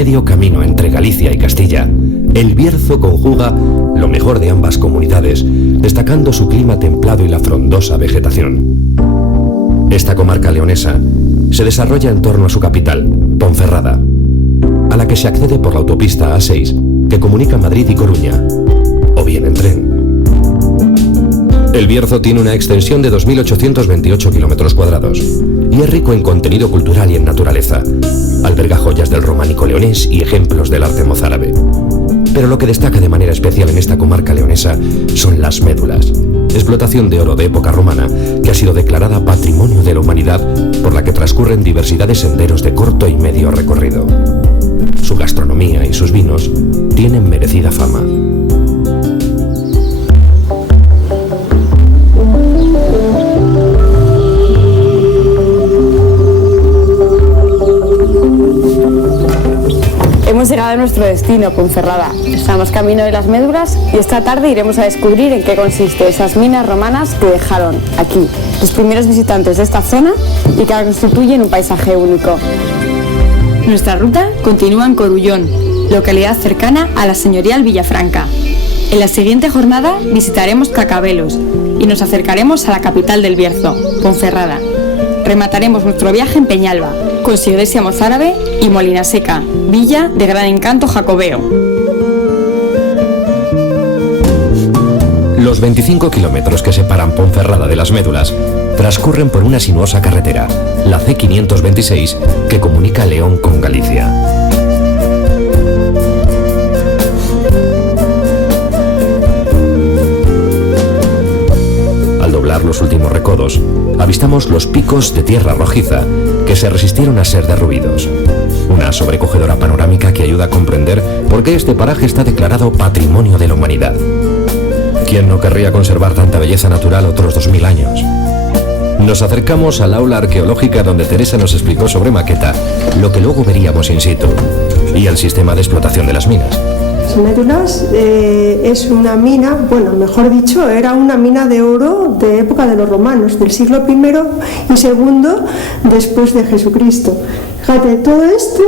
medio camino entre Galicia y Castilla, el Bierzo conjuga lo mejor de ambas comunidades, destacando su clima templado y la frondosa vegetación. Esta comarca leonesa se desarrolla en torno a su capital, Ponferrada, a la que se accede por la autopista A6, que comunica Madrid y Coruña, o bien en tren. El Bierzo tiene una extensión de 2.828 kilómetros cuadrados y es rico en contenido cultural y en naturaleza. Alberga joyas del románico leonés y ejemplos del arte mozárabe. Pero lo que destaca de manera especial en esta comarca leonesa son las médulas, explotación de oro de época romana que ha sido declarada Patrimonio de la Humanidad, por la que transcurren diversidad de senderos de corto y medio recorrido. Su gastronomía y sus vinos tienen merecida fama. Hemos llegado a nuestro destino, Ponferrada. Estamos camino de las médulas y esta tarde iremos a descubrir en qué consiste esas minas romanas que dejaron aquí los primeros visitantes de esta zona y que constituyen un paisaje único. Nuestra ruta continúa en Corullón, localidad cercana a la señorial Villafranca. En la siguiente jornada visitaremos Cacabelos y nos acercaremos a la capital del Bierzo, Ponferrada. Remataremos nuestro viaje en Peñalba, con su iglesia mozárabe, y Molinaseca, villa de gran encanto jacobeo. Los 25 kilómetros que separan Ponferrada de las médulas transcurren por una sinuosa carretera, la C526, que comunica León con Galicia. Al doblar los últimos recodos, avistamos los picos de tierra rojiza que se resistieron a ser derruidos. Una sobrecogedora panorámica que ayuda a comprender por qué este paraje está declarado Patrimonio de la Humanidad. ¿Quién no querría conservar tanta belleza natural otros 2000 años? Nos acercamos al aula arqueológica donde Teresa nos explicó sobre maqueta lo que luego veríamos in situ y el sistema de explotación de las minas. Las médulas es una mina, bueno, mejor dicho, era una mina de oro de época de los romanos, del siglo I y II después de Jesucristo. Fíjate, todo esto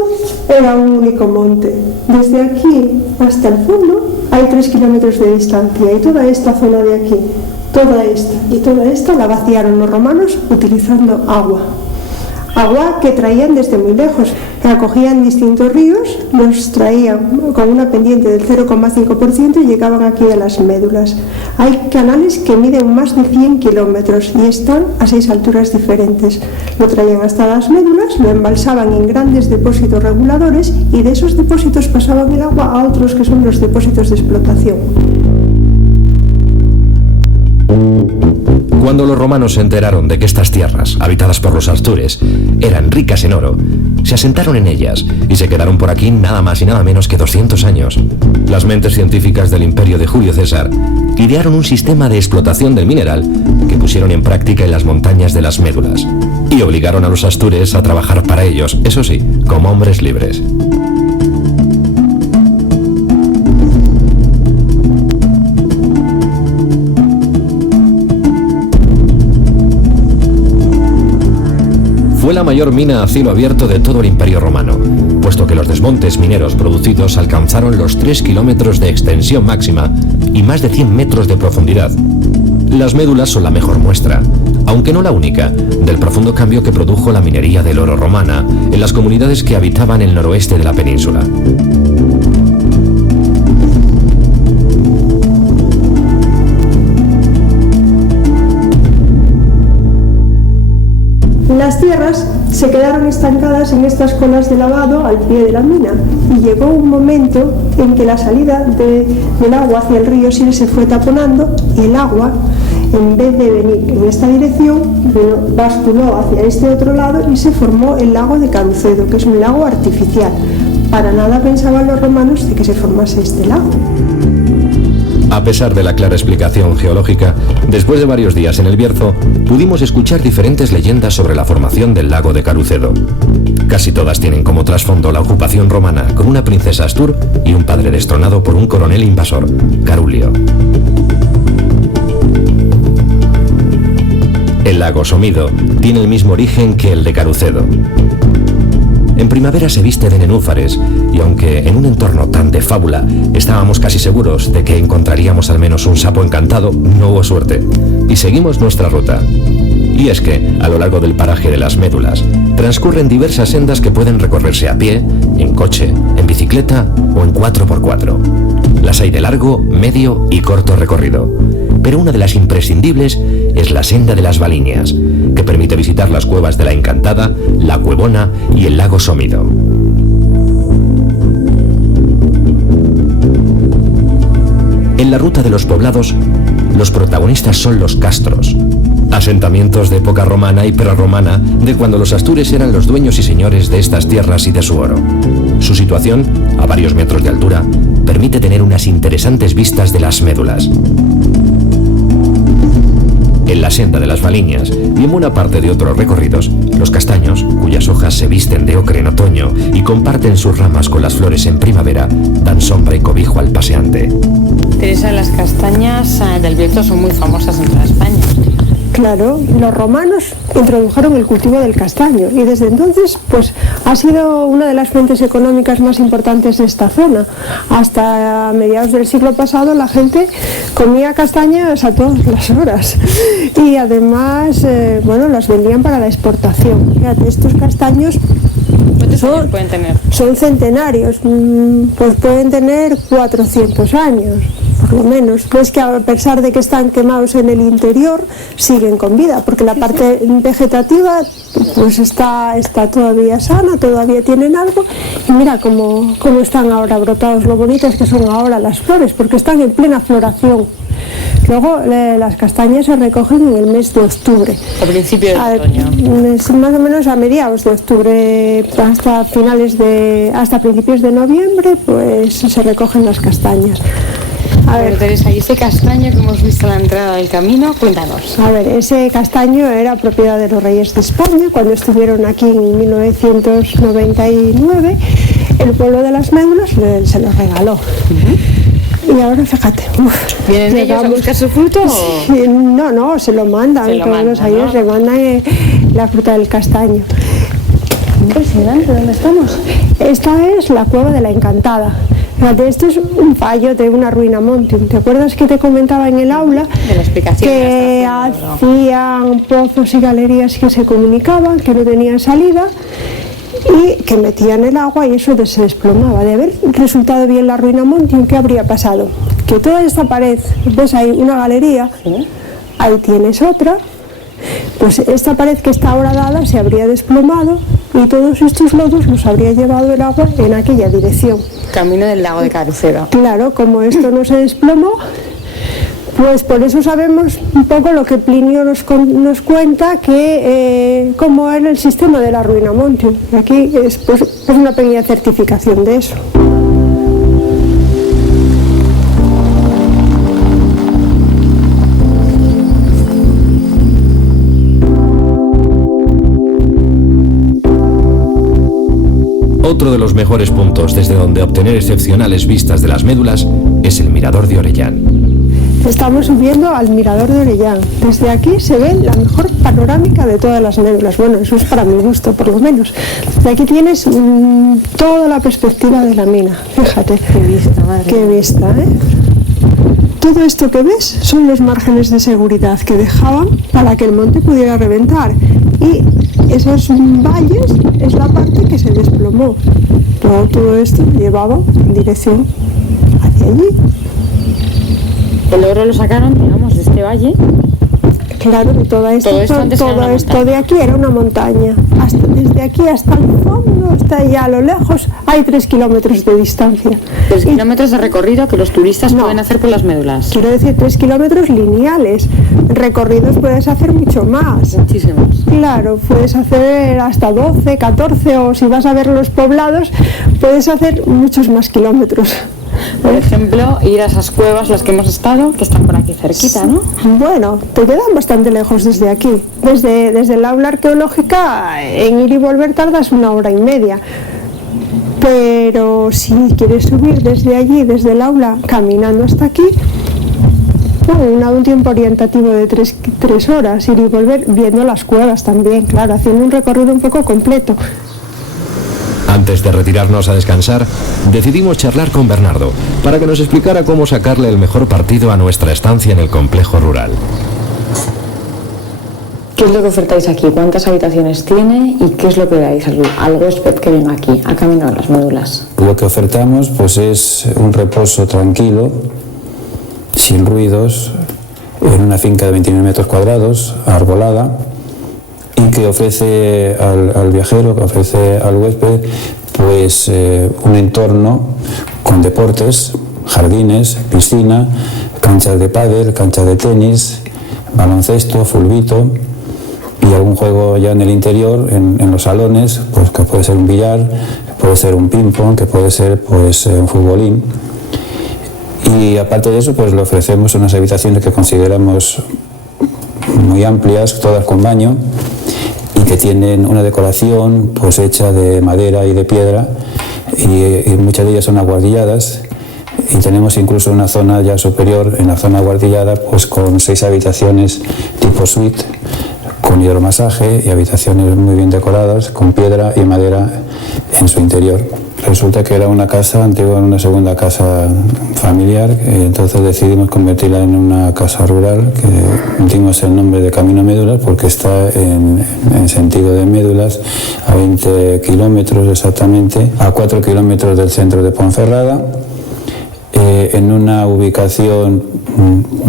era un único monte. Desde aquí hasta el fondo hay 3 kilómetros de distancia y toda esta zona de aquí, toda esta la vaciaron los romanos utilizando agua. Agua que traían desde muy lejos. Acogían distintos ríos, los traían con una pendiente del 0,5% y llegaban aquí a las médulas. Hay canales que miden más de 100 kilómetros y están a 6 alturas diferentes. Lo traían hasta las médulas, lo embalsaban en grandes depósitos reguladores y de esos depósitos pasaban el agua a otros que son los depósitos de explotación. Cuando los romanos se enteraron de que estas tierras, habitadas por los astures, eran ricas en oro, se asentaron en ellas y se quedaron por aquí nada más y nada menos que 200 años. Las mentes científicas del imperio de Julio César idearon un sistema de explotación del mineral que pusieron en práctica en las montañas de las médulas y obligaron a los astures a trabajar para ellos, eso sí, como hombres libres. Fue la mayor mina a cielo abierto de todo el Imperio Romano, puesto que los desmontes mineros producidos alcanzaron los 3 kilómetros de extensión máxima y más de 100 metros de profundidad. Las médulas son la mejor muestra, aunque no la única, del profundo cambio que produjo la minería del oro romana en las comunidades que habitaban el noroeste de la península. Las tierras se quedaron estancadas en estas colas de lavado al pie de la mina y llegó un momento en que la salida del agua hacia el río Sil se fue taponando y el agua, en vez de venir en esta dirección, basculó hacia este otro lado y se formó el lago de Carucedo, que es un lago artificial. Para nada pensaban los romanos de que se formase este lago. A pesar de la clara explicación geológica, después de varios días en el Bierzo, pudimos escuchar diferentes leyendas sobre la formación del lago de Carucedo. Casi todas tienen como trasfondo la ocupación romana con una princesa astur y un padre destronado por un coronel invasor, Carulio. El lago Somido tiene el mismo origen que el de Carucedo. En primavera se viste de nenúfares y aunque en un entorno tan de fábula estábamos casi seguros de que encontraríamos al menos un sapo encantado, no hubo suerte y seguimos nuestra ruta. Y es que, a lo largo del paraje de las Médulas, transcurren diversas sendas que pueden recorrerse a pie, en coche, en bicicleta o en 4x4. Las hay de largo, medio y corto recorrido. Pero una de las imprescindibles es la senda de las Valiñas, que permite visitar las cuevas de la Encantada, la Cuevona y el lago Somido. En la ruta de los poblados, los protagonistas son los castros, asentamientos de época romana y prerromana, de cuando los astures eran los dueños y señores de estas tierras y de su oro. Su situación, a varios metros de altura, permite tener unas interesantes vistas de las Médulas. En la senda de las Valiñas y en buena parte de otros recorridos, los castaños, cuyas hojas se visten de ocre en otoño y comparten sus ramas con las flores en primavera, dan sombra y cobijo al paseante. Teresa, las castañas del Bierzo son muy famosas en toda España. Claro, los romanos introdujeron el cultivo del castaño y desde entonces pues ha sido una de las fuentes económicas más importantes de esta zona. Hasta mediados del siglo pasado la gente comía castañas a todas las horas y además las vendían para la exportación. Fíjate, estos castaños pueden tener? Son centenarios, pues pueden tener 400 años. Por lo menos, ves que a pesar de que están quemados en el interior, siguen con vida, porque la parte vegetativa pues está todavía sana, todavía tienen algo, y mira cómo están ahora brotados, lo bonitas que son ahora las flores, porque están en plena floración. Luego las castañas se recogen en el mes de octubre. A principios de otoño. Más o menos a mediados de octubre hasta principios de noviembre, pues se recogen las castañas. A ver, Teresa, y ese castaño que hemos visto a la entrada del camino, cuéntanos. A ver, ese castaño era propiedad de los reyes de España cuando estuvieron aquí en 1999. El pueblo de las Médulas se los regaló. Y ahora fíjate. ¿Vienen ellos a buscar su fruto? Sí, no, se lo mandan. Todos los años le mandan la fruta del castaño. Impresionante, ¿dónde estamos? Esta es la cueva de la Encantada. Fíjate, esto es un fallo de una ruina montium. ¿Te acuerdas que te comentaba en el aula de la explicación que hacían pozos y galerías que se comunicaban, que no tenían salida y que metían el agua y eso se desplomaba? De haber resultado bien la ruina montium, ¿qué habría pasado? Que toda esta pared, ves ahí una galería, ¿sí? Ahí tienes otra. Pues esta pared que está ahora dada se habría desplomado y todos estos lodos los habría llevado el agua en aquella dirección. Camino del lago de Carucedo. Claro, como esto no se desplomó, pues por eso sabemos un poco lo que Plinio nos cuenta, que cómo era el sistema de la ruina montium. Y aquí es una pequeña certificación de eso. Otro de los mejores puntos desde donde obtener excepcionales vistas de las Médulas es el Mirador de Orellán. Estamos subiendo al Mirador de Orellán. Desde aquí se ve la mejor panorámica de todas las Médulas. Bueno, eso es para mi gusto, por lo menos. Desde aquí tienes toda la perspectiva de la mina. Fíjate. Qué vista, madre. Qué vista, ¿eh? Todo esto que ves son los márgenes de seguridad que dejaban para que el monte pudiera reventar. Y esos valles es la parte que se desplomó. Todo esto llevaba en dirección hacia allí. El oro lo sacaron, digamos, de este valle. Claro, que todo esto de aquí era una montaña. Desde aquí hasta el fondo, hasta allá a lo lejos, hay 3 kilómetros de distancia. 3 kilómetros de recorrido que los turistas pueden hacer por las Médulas. Quiero decir, 3 kilómetros lineales. Recorridos puedes hacer mucho más. Muchísimos. Claro, puedes hacer hasta 12, 14 o si vas a ver los poblados, puedes hacer muchos más kilómetros. Por ejemplo, ir a esas cuevas, las que hemos estado, que están por aquí cerquita, ¿no? Bueno, te quedan bastante lejos desde aquí. Desde el aula arqueológica, en ir y volver tardas 1 hora y media. Pero si quieres subir desde allí, desde el aula, caminando hasta aquí, un tiempo orientativo de 3 horas, ir y volver, viendo las cuevas también, claro, haciendo un recorrido un poco completo. Antes de retirarnos a descansar, decidimos charlar con Bernardo para que nos explicara cómo sacarle el mejor partido a nuestra estancia en el complejo rural. ¿Qué es lo que ofertáis aquí? ¿Cuántas habitaciones tiene? ¿Y qué es lo que dais al huésped que venga aquí, a camino de las médulas? Lo que ofertamos pues es un reposo tranquilo, sin ruidos, en una finca de 29 metros cuadrados, arbolada, y que ofrece al viajero, que ofrece al huésped, pues un entorno con deportes, jardines, piscina, canchas de pádel, canchas de tenis, baloncesto, fulbito y algún juego ya en el interior, en los salones, pues que puede ser un billar, puede ser un ping-pong, que puede ser pues un futbolín. Y aparte de eso, pues le ofrecemos unas habitaciones que consideramos muy amplias, todas con baño, y que tienen una decoración pues hecha de madera y de piedra, y muchas de ellas son aguardilladas, y tenemos incluso una zona ya superior, en la zona aguardillada, pues con 6 habitaciones tipo suite, con hidromasaje y habitaciones muy bien decoradas, con piedra y madera en su interior. Resulta que era una casa antigua, una segunda casa familiar, entonces decidimos convertirla en una casa rural, que dimos el nombre de Camino Médulas porque está en sentido de Médulas, a 20 kilómetros exactamente, a 4 kilómetros del centro de Ponferrada, en una ubicación,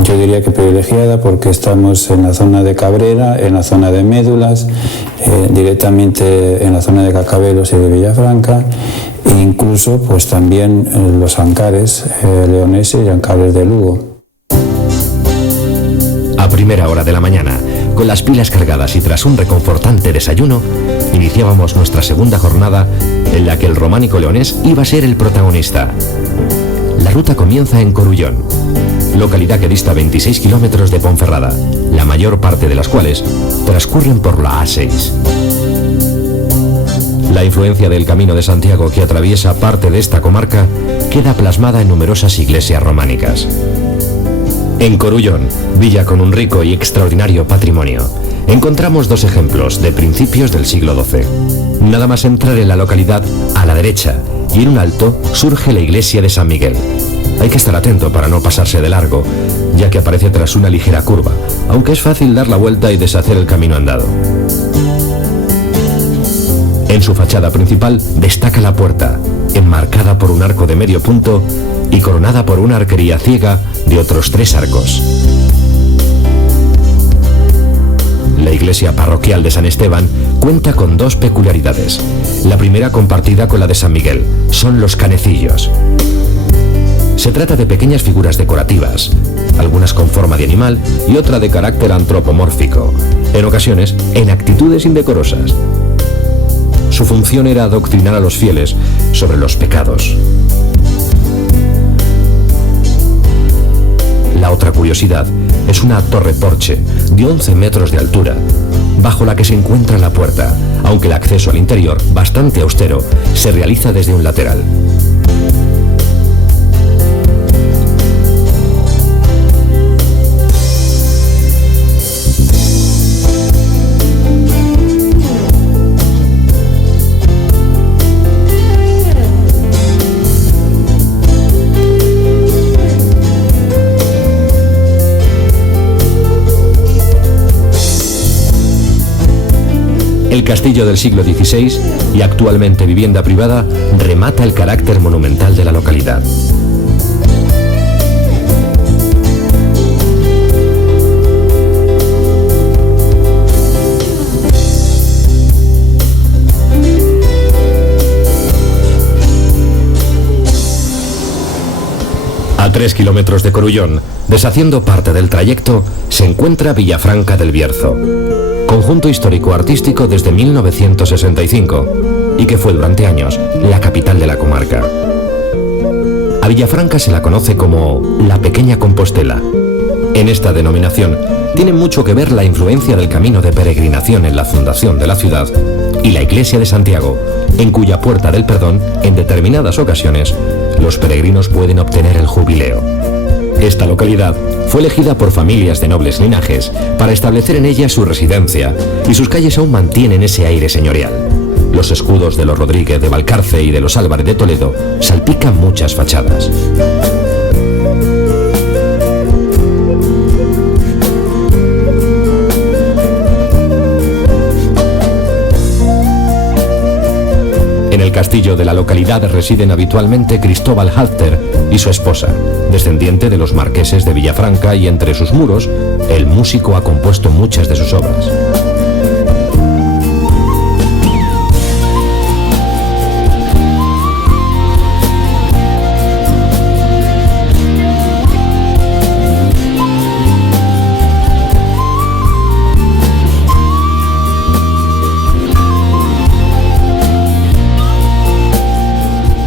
yo diría que privilegiada, porque estamos en la zona de Cabrera, en la zona de Médulas, directamente en la zona de Cacabelos y de Villafranca, e incluso pues también los Ancares leoneses y Ancares de Lugo. A primera hora de la mañana, con las pilas cargadas y tras un reconfortante desayuno, iniciábamos nuestra segunda jornada en la que el románico leonés iba a ser el protagonista. La ruta comienza en Corullón, localidad que dista 26 kilómetros de Ponferrada, la mayor parte de las cuales transcurren por la A6. La influencia del Camino de Santiago que atraviesa parte de esta comarca queda plasmada en numerosas iglesias románicas. En Corullón, villa con un rico y extraordinario patrimonio, encontramos 2 ejemplos de principios del siglo XII. Nada más entrar en la localidad, a la derecha, y en un alto surge la iglesia de San Miguel. Hay que estar atento para no pasarse de largo, ya que aparece tras una ligera curva, aunque es fácil dar la vuelta y deshacer el camino andado. En su fachada principal destaca la puerta, enmarcada por un arco de medio punto y coronada por una arquería ciega de otros 3 arcos. La iglesia parroquial de San Esteban cuenta con 2 peculiaridades. La primera, compartida con la de San Miguel, son los canecillos. Se trata de pequeñas figuras decorativas, algunas con forma de animal y otra de carácter antropomórfico, en ocasiones en actitudes indecorosas. Su función era adoctrinar a los fieles sobre los pecados. La otra curiosidad es una torre-porche de 11 metros de altura, bajo la que se encuentra la puerta, aunque el acceso al interior, bastante austero, se realiza desde un lateral. El castillo del siglo XVI, y actualmente vivienda privada, remata el carácter monumental de la localidad. A 3 kilómetros de Corullón, deshaciendo parte del trayecto, se encuentra Villafranca del Bierzo, conjunto histórico-artístico desde 1965 y que fue durante años la capital de la comarca. A Villafranca se la conoce como la Pequeña Compostela. En esta denominación tiene mucho que ver la influencia del camino de peregrinación en la fundación de la ciudad y la iglesia de Santiago, en cuya puerta del perdón, en determinadas ocasiones, los peregrinos pueden obtener el jubileo. Esta localidad fue elegida por familias de nobles linajes para establecer en ella su residencia, y sus calles aún mantienen ese aire señorial. Los escudos de los Rodríguez de Valcarce y de los Álvarez de Toledo salpican muchas fachadas. En el castillo de la localidad residen habitualmente Cristóbal Halfter y su esposa, descendiente de los marqueses de Villafranca, y entre sus muros el músico ha compuesto muchas de sus obras.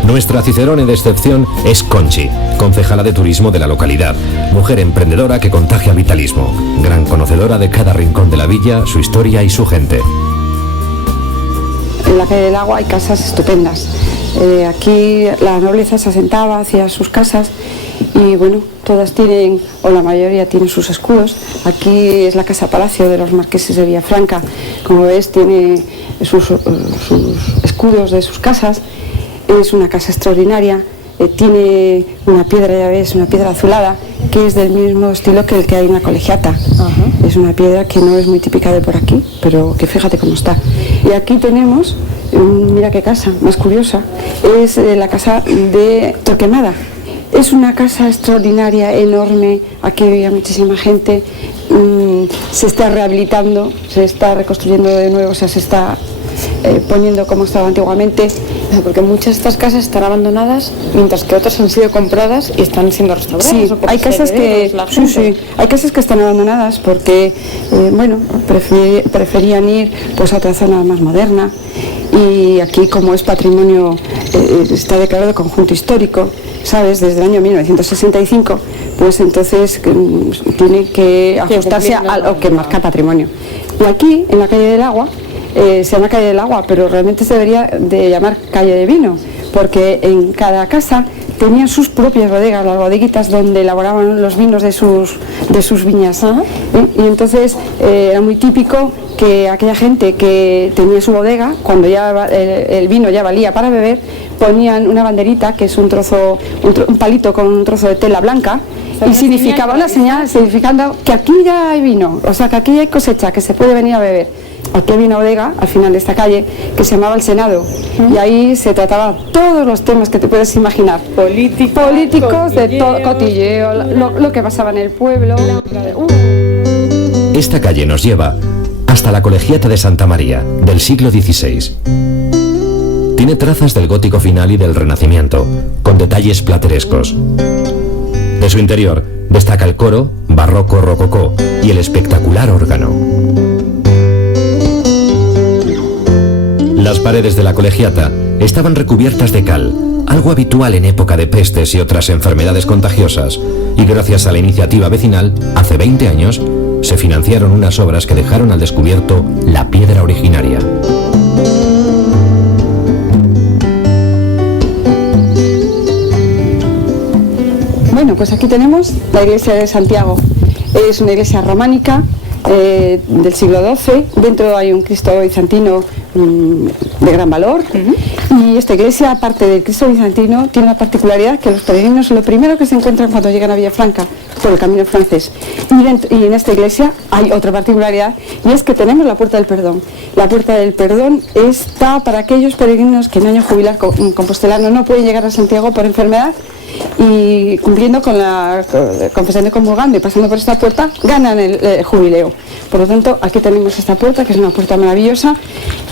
Nuestra cicerone de excepción es Conchi, concejala de turismo de la localidad, mujer emprendedora que contagia vitalismo, gran conocedora de cada rincón de la villa, su historia y su gente. En la calle del Agua hay casas estupendas. Aquí la nobleza se asentaba hacia sus casas y bueno, todas tienen, o la mayoría tienen sus escudos. Aquí es la casa palacio de los marqueses de Villafranca. Como ves, tiene sus escudos de sus casas. Es una casa extraordinaria, tiene una piedra, ya ves, una piedra azulada, que es del mismo estilo que el que hay en la colegiata. Es una piedra que no es muy típica de por aquí, pero que fíjate cómo está. Y aquí tenemos, mira qué casa, más curiosa, es la casa de Torquemada. Es una casa extraordinaria, enorme, aquí vivía muchísima gente, se está rehabilitando, se está reconstruyendo de nuevo, o sea, se está poniendo como estaba antiguamente. Porque muchas de estas casas están abandonadas, mientras que otras han sido compradas y están siendo restauradas. Sí, hay casas hay casas que están abandonadas porque, bueno, preferían ir pues a otra zona más moderna. Y aquí, como es patrimonio, está declarado conjunto histórico, ¿sabes? Desde el año 1965, pues entonces tiene que ajustarse a lo que marca patrimonio. Y aquí, en la calle del Agua, se llama calle del Agua, pero realmente se debería de llamar calle de vino, porque en cada casa tenían sus propias bodegas, las bodeguitas donde elaboraban los vinos de sus viñas. Y entonces era muy típico que aquella gente que tenía su bodega, cuando ya el vino ya valía para beber, ponían una banderita, que es un palito con un trozo de tela blanca, y significaba una señal significando que aquí ya hay vino, o sea que aquí hay cosecha, que se puede venir a beber. Aquí había una bodega al final de esta calle que se llamaba El Senado, y ahí se trataba todos los temas que te puedes imaginar, políticos, de todo, cotilleo, lo que pasaba en el pueblo. Esta calle nos lleva hasta la Colegiata de Santa María, del siglo XVI. Tiene trazas del gótico final y del Renacimiento, con detalles platerescos. De su interior destaca el coro, barroco rococó, y el espectacular órgano. Las paredes de la colegiata estaban recubiertas de cal, algo habitual en época de pestes y otras enfermedades contagiosas, y gracias a la iniciativa vecinal, hace 20 años, se financiaron unas obras que dejaron al descubierto la piedra originaria. Bueno, pues aquí tenemos la iglesia de Santiago. Es una iglesia románica del siglo XII. Dentro hay un Cristo bizantino de gran valor. Y esta iglesia, aparte del Cristo bizantino, tiene una particularidad, que los peregrinos lo primero que se encuentran cuando llegan a Villafranca por el camino francés. Y en esta iglesia hay otra particularidad, y es que tenemos la Puerta del Perdón. La Puerta del Perdón está para aquellos peregrinos que en año jubilar compostelano no pueden llegar a Santiago por enfermedad, y cumpliendo con la confesión y comulgando y pasando por esta puerta, ganan el jubileo. Por lo tanto, aquí tenemos esta puerta, que es una puerta maravillosa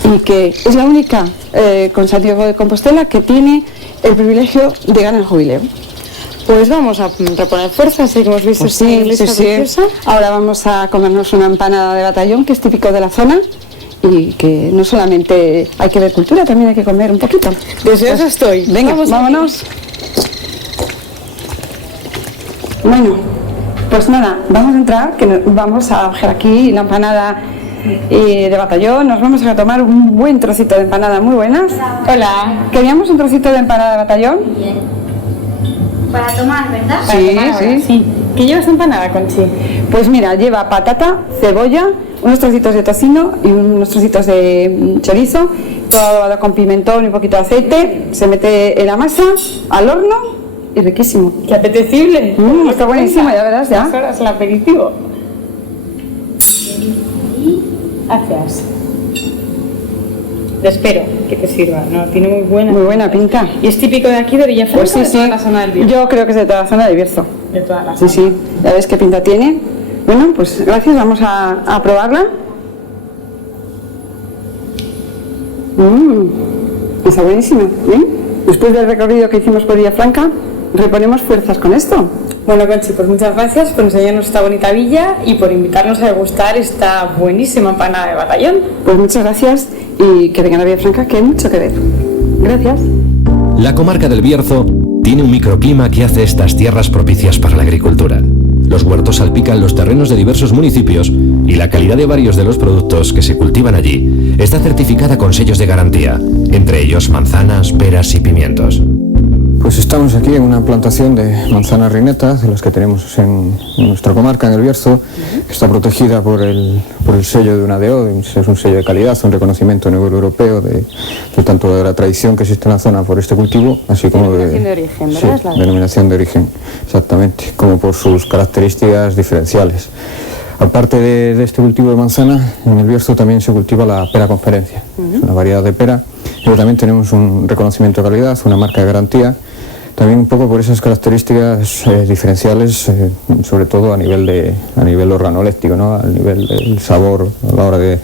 y que es la única con Santiago de Compostela que tiene el privilegio de ganar el jubileo. Pues vamos a reponer fuerzas, así que hemos visto esta iglesia preciosa. Ahora vamos a comernos una empanada de batallón, que es típico de la zona, y que no solamente hay que ver cultura, también hay que comer un poquito. Deseosa estoy. Venga, vámonos. Bueno, pues nada, vamos a entrar, que vamos a bajar aquí la empanada de batallón. Nos vamos a tomar un buen trocito de empanada, muy buenas. Hola. ¿Queríamos un trocito de empanada de batallón? Bien. Para tomar, ¿verdad? Sí. ¿Qué lleva esta empanada, Conchi? Pues mira, lleva patata, cebolla, unos trocitos de tocino y unos trocitos de chorizo, todo adobado con pimentón y un poquito de aceite, se mete en la masa, al horno y riquísimo. ¡Qué apetecible! Está buenísimo, ya verás, ya. 2 horas el aperitivo. Gracias. Te espero que te sirva, ¿no? Tiene muy buena pinta. ¿Y es típico de aquí, de Villafranca, Pues sí, de toda la zona del Bierzo? Yo creo que es de toda la zona del Bierzo. De toda la zona. Sí, ya ves qué pinta tiene. Bueno, pues gracias, vamos a probarla. Está buenísima, ¿eh? Después del recorrido que hicimos por Villafranca, reponemos fuerzas con esto. Bueno, Conchi, pues muchas gracias por enseñarnos esta bonita villa y por invitarnos a degustar esta buenísima empanada de batallón. Pues muchas gracias y que vengan a Villafranca, que hay mucho que ver. Gracias. La comarca del Bierzo tiene un microclima que hace estas tierras propicias para la agricultura. Los huertos salpican los terrenos de diversos municipios y la calidad de varios de los productos que se cultivan allí está certificada con sellos de garantía, entre ellos manzanas, peras y pimientos. Pues estamos aquí en una plantación de manzanas rinetas, de las que tenemos en nuestra comarca, en el Bierzo, que está protegida por el sello de una DO, es un sello de calidad, un reconocimiento a nivel europeo de tanto de la tradición que existe en la zona por este cultivo, así como denominación de origen, ¿verdad? Sí, denominación de origen, exactamente, como por sus características diferenciales. Aparte de este cultivo de manzana, en el Bierzo también se cultiva la pera conferencia, es una variedad de pera, pero también tenemos un reconocimiento de calidad, una marca de garantía, también un poco por esas características diferenciales, sobre todo a nivel organoléptico, ¿no? Al nivel del sabor a la hora de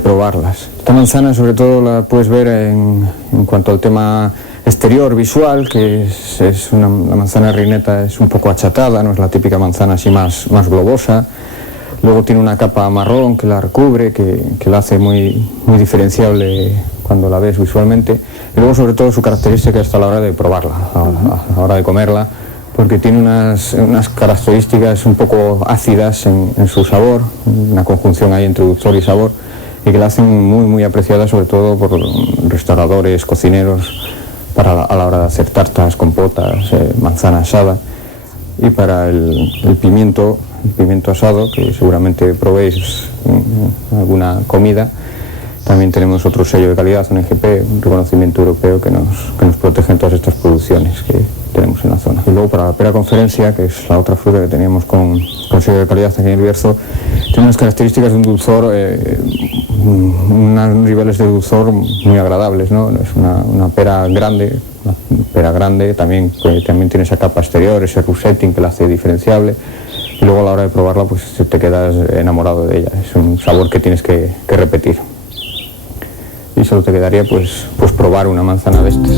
probarlas. Esta manzana sobre todo la puedes ver en cuanto al tema exterior, visual, que la manzana rineta es un poco achatada, no es la típica manzana así más globosa. Luego tiene una capa marrón que la recubre, que la hace muy diferenciable cuando la ves visualmente. Y luego sobre todo su característica está a la hora de probarla, a la hora de comerla, porque tiene unas características un poco ácidas en su sabor, una conjunción ahí entre dulzor y sabor, y que la hacen muy apreciada sobre todo por restauradores, cocineros, a la hora de hacer tartas, compotas, manzana asada. Y para el pimiento asado, que seguramente probéis en alguna comida, también tenemos otro sello de calidad, un EGP, un reconocimiento europeo que nos protege en todas estas producciones que tenemos en la zona. Y luego para la pera conferencia, que es la otra fruta que teníamos con sello de calidad aquí en el Bierzo, tiene unas características de un dulzor, unos niveles de dulzor muy agradables, ¿no? Es una pera grande, también tiene esa capa exterior, ese rosetting que la hace diferenciable, y luego a la hora de probarla pues te quedas enamorado de ella, es un sabor que tienes que repetir. Y solo te quedaría pues probar una manzana de estas.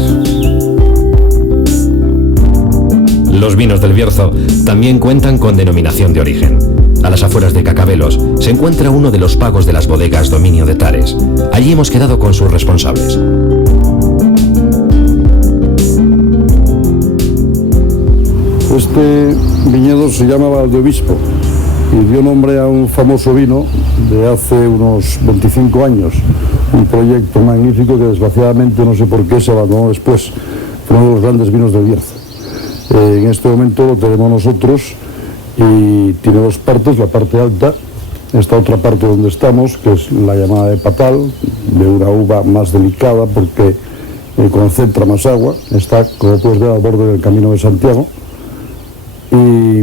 Los vinos del Bierzo también cuentan con denominación de origen. A las afueras de Cacabelos se encuentra uno de los pagos de las bodegas Dominio de Tares. Allí hemos quedado con sus responsables. Este viñedo se llama Valdeobispo y dio nombre a un famoso vino de hace unos 25 años, un proyecto magnífico que desgraciadamente no sé por qué se abandonó después, fue uno de los grandes vinos del Bierzo. En este momento lo tenemos nosotros y tiene dos partes, la parte alta, esta otra parte donde estamos, que es la llamada de patal, de una uva más delicada porque concentra más agua, está, como puedes ver, al borde del Camino de Santiago, y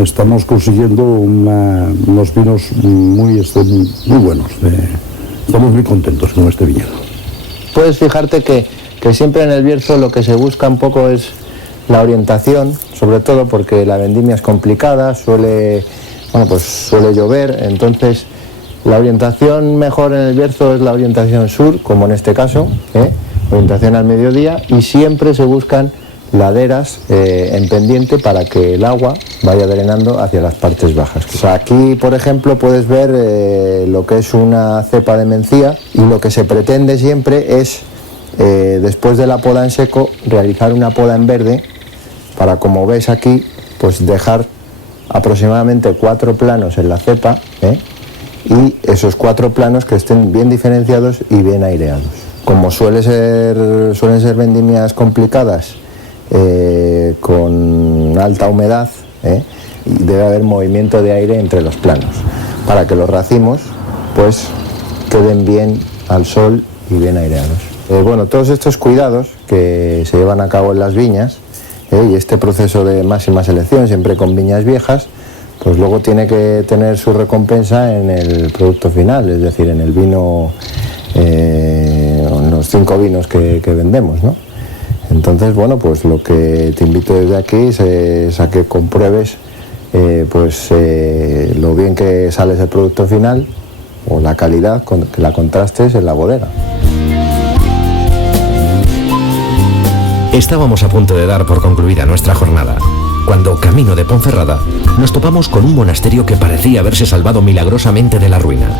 estamos consiguiendo unos vinos muy buenos. Estamos muy contentos con este viñedo. Puedes fijarte que siempre en el Bierzo lo que se busca un poco es la orientación, sobre todo porque la vendimia es complicada, suele llover, entonces la orientación mejor en el Bierzo es la orientación sur, como en este caso, orientación al mediodía, y siempre se buscan laderas en pendiente para que el agua vaya drenando hacia las partes bajas. O sea, aquí, por ejemplo, puedes ver lo que es una cepa de mencía, y lo que se pretende siempre es, después de la poda en seco, realizar una poda en verde para, como ves aquí, pues dejar aproximadamente 4 planos en la cepa, y esos 4 planos que estén bien diferenciados y bien aireados. Como suelen ser vendimias complicadas, con alta humedad, y debe haber movimiento de aire entre los planos para que los racimos pues queden bien al sol y bien aireados. Bueno, todos estos cuidados que se llevan a cabo en las viñas y este proceso de máxima selección, siempre con viñas viejas, pues luego tiene que tener su recompensa en el producto final, es decir, en el vino, en los 5 vinos que vendemos, ¿no? Entonces, bueno, pues lo que te invito desde aquí es a que compruebes lo bien que sale ese producto final o la calidad que la contrastes en la bodega. Estábamos a punto de dar por concluida nuestra jornada, cuando, camino de Ponferrada, nos topamos con un monasterio que parecía haberse salvado milagrosamente de la ruina.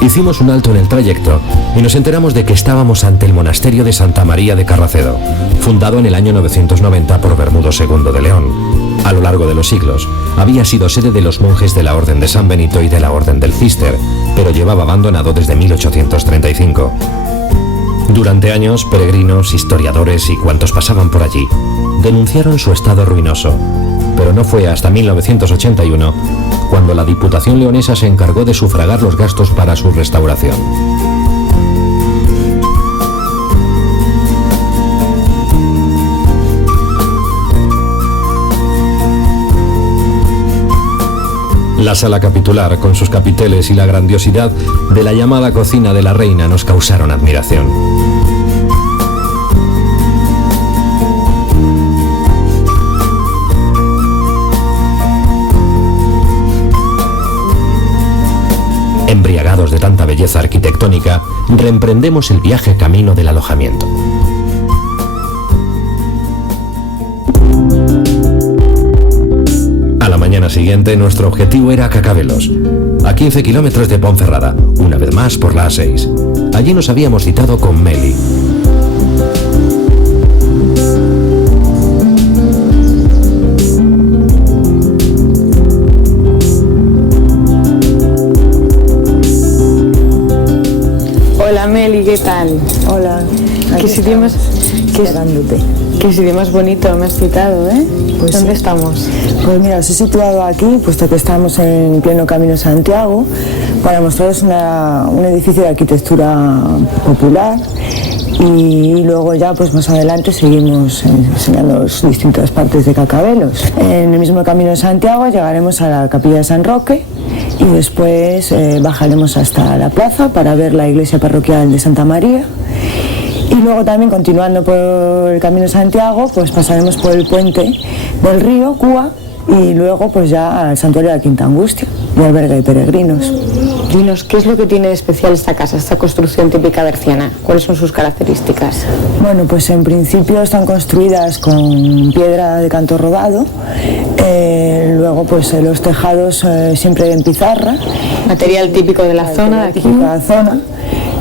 Hicimos un alto en el trayecto y nos enteramos de que estábamos ante el monasterio de Santa María de Carracedo, fundado en el año 990 por Bermudo II de León. A lo largo de los siglos, había sido sede de los monjes de la Orden de San Benito y de la Orden del Císter, pero llevaba abandonado desde 1835. Durante años, peregrinos, historiadores y cuantos pasaban por allí denunciaron su estado ruinoso, pero no fue hasta 1981 cuando la Diputación leonesa se encargó de sufragar los gastos para su restauración. La sala capitular, con sus capiteles y la grandiosidad de la llamada cocina de la reina, nos causaron admiración. Embriagados de tanta belleza arquitectónica, reemprendemos el viaje camino del alojamiento. A la mañana siguiente, nuestro objetivo era Cacabelos, a 15 kilómetros de Ponferrada, una vez más por la A6. Allí nos habíamos citado con Meli. Hola Meli, ¿qué tal? Hola. ¿Qué sitio más bonito me has citado, eh? Pues ¿Dónde sí. estamos? Pues mira, os he situado aquí, puesto que estamos en pleno Camino de Santiago, para mostraros un edificio de arquitectura popular y luego ya pues más adelante seguimos enseñándoos distintas partes de Cacabelos. En el mismo Camino de Santiago llegaremos a la Capilla de San Roque y después bajaremos hasta la plaza para ver la iglesia parroquial de Santa María. Y luego también, continuando por el Camino de Santiago, pues pasaremos por el puente del río Cúa y luego pues ya al santuario de la Quinta Angustia, de albergue de peregrinos. Dinos, ¿qué es lo que tiene de especial esta casa, esta construcción típica berciana? ¿Cuáles son sus características? Bueno, pues en principio están construidas con piedra de canto rodado, luego pues los tejados siempre en pizarra. Material típico de la zona de aquí. Típico de la zona.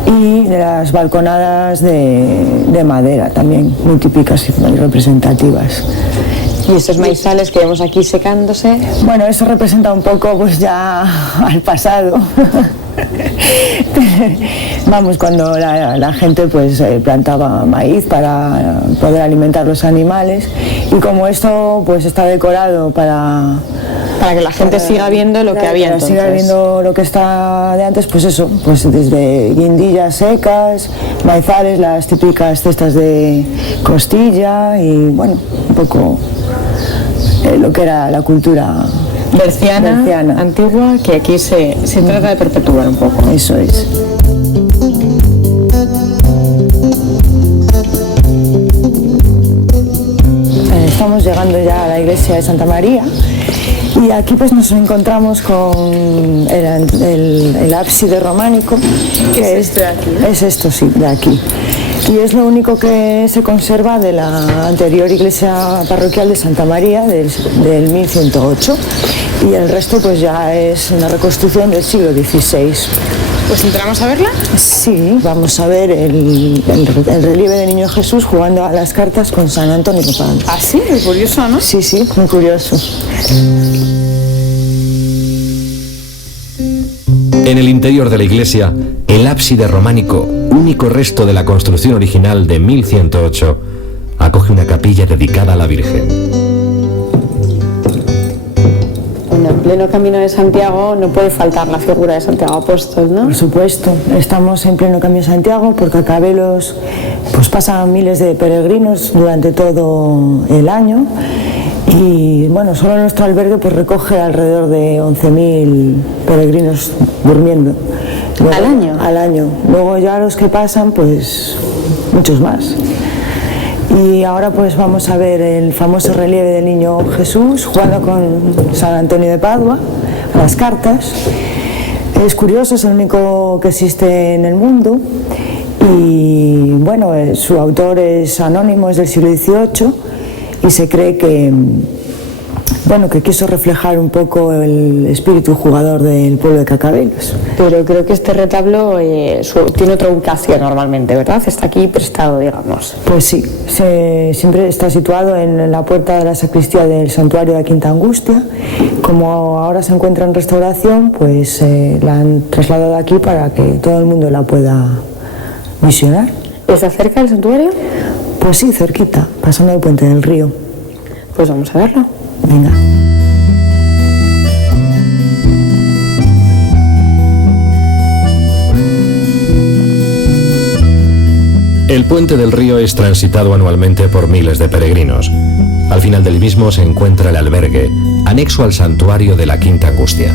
Y de las balconadas de madera también, muy típicas y muy representativas. ¿Y estos maizales que vemos aquí secándose? Bueno, eso representa un poco pues ya al pasado. Vamos, cuando la gente pues plantaba maíz para poder alimentar los animales y como esto pues está decorado para que la gente siga viendo lo que había entonces. Siga viendo lo que está de antes, pues eso, pues desde guindillas secas, maizales, las típicas cestas de costilla y bueno, un poco lo que era la cultura berciana antigua, que aquí se trata de perpetuar un poco. Eso es. Estamos llegando ya a la iglesia de Santa María y aquí pues nos encontramos con el ábside románico, que es de aquí, ¿no? Es esto, sí, de aquí. Y es lo único que se conserva de la anterior iglesia parroquial de Santa María del 1108 y el resto pues ya es una reconstrucción del siglo XVI. Pues entramos a verla. Sí, vamos a ver el relieve de Niño Jesús jugando a las cartas con San Antonio Padre. Ah, sí, muy curioso, ¿no? Sí, sí, muy curioso. En el interior de la iglesia, el ábside románico, único resto de la construcción original de 1108, acoge una capilla dedicada a la Virgen. Una pleno Camino de Santiago no puede faltar la figura de Santiago Apóstol, ¿no? Por supuesto, estamos en pleno Camino de Santiago porque a Cabelos pues pasan miles de peregrinos durante todo el año y bueno, solo nuestro albergue pues recoge alrededor de 11.000 peregrinos durmiendo. Luego, ¿Al año? Al año. Luego ya los que pasan pues muchos más. Y ahora pues vamos a ver el famoso relieve del Niño Jesús jugando con San Antonio de Padua, a las cartas. Es curioso, es el único que existe en el mundo y bueno, su autor es anónimo, es del siglo XVIII y se cree que, bueno, que quiso reflejar un poco el espíritu jugador del pueblo de Cacabelos. Pero creo que este retablo tiene otra ubicación normalmente, ¿verdad? Está aquí prestado, digamos. Pues sí, siempre está situado en la puerta de la sacristía del santuario de la Quinta Angustia. Como ahora se encuentra en restauración, pues la han trasladado aquí para que todo el mundo la pueda visionar. ¿Está cerca del santuario? Pues sí, cerquita, pasando el puente del río. Pues vamos a verlo. Venga. El puente del río es transitado anualmente por miles de peregrinos. Al final del mismo se encuentra el albergue, anexo al santuario de la Quinta Angustia.